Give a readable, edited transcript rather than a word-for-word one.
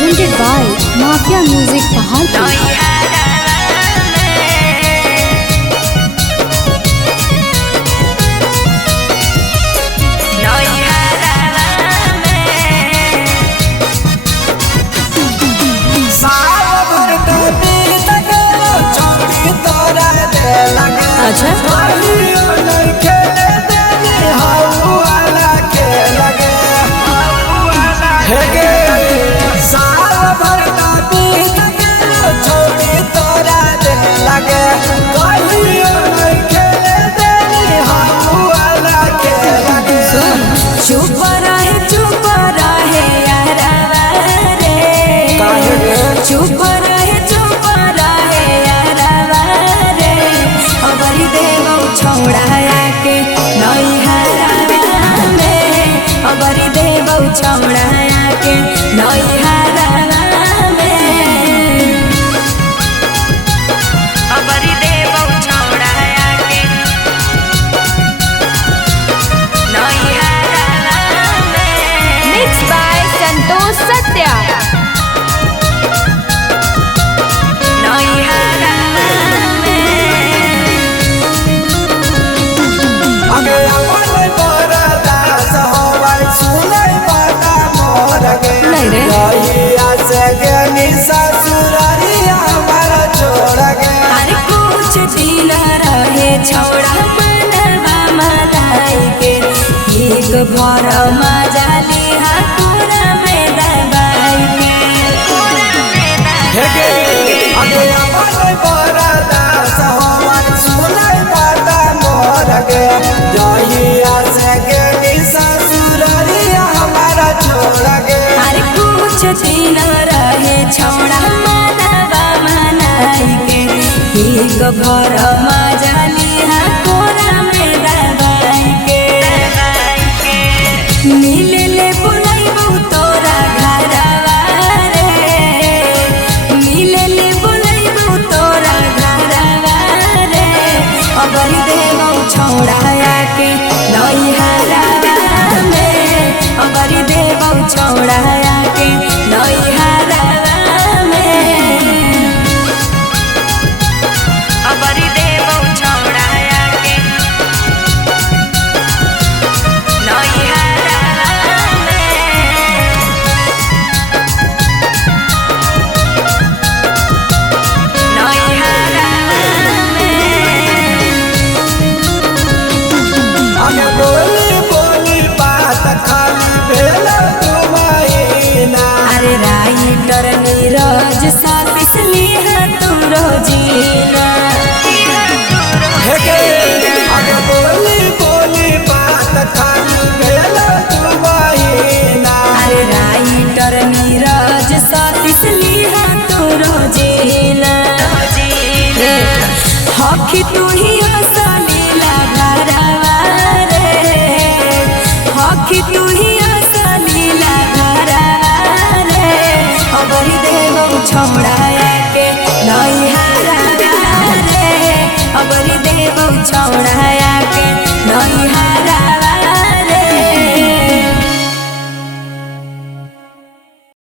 presented by Mafia Music Pahalpur. छौड़ाया के नैहरा में अबरी देवौ छौड़ाया के नैहरा में। Mixed by Santosh Satya. नैहरा अरे कुछ दिन रहे छौड़ा मनवा मलाई के एक भर मजा लिहा पूरा में दबाई अरे कुछ दिन रहे छौड़ा मनवा मनाई के एक भर मजा लिहा पूरा में दबाई के मिले ले बुलाइबौ तोरा घरवा रे मिले ले बुलाइबौ तोरा घरवा रे अबरी देवौ छौड़ाया के नैहरा में अबरी देवौ छौड़ाया के नैहरा में अबरी देवौ छौड़ाया के नैहरा अरे राइटर नीरज सापिस लिहा तू रोजीना अरे राइटर नीरज सापिस लिहा तू रोजीना हखी तू ही असलीला घरवा रे हखी तू ही असलीला घरवा रे अबरी देवौ छौड़ाया के नैहरा रे अबरी देवौ छौड़ाया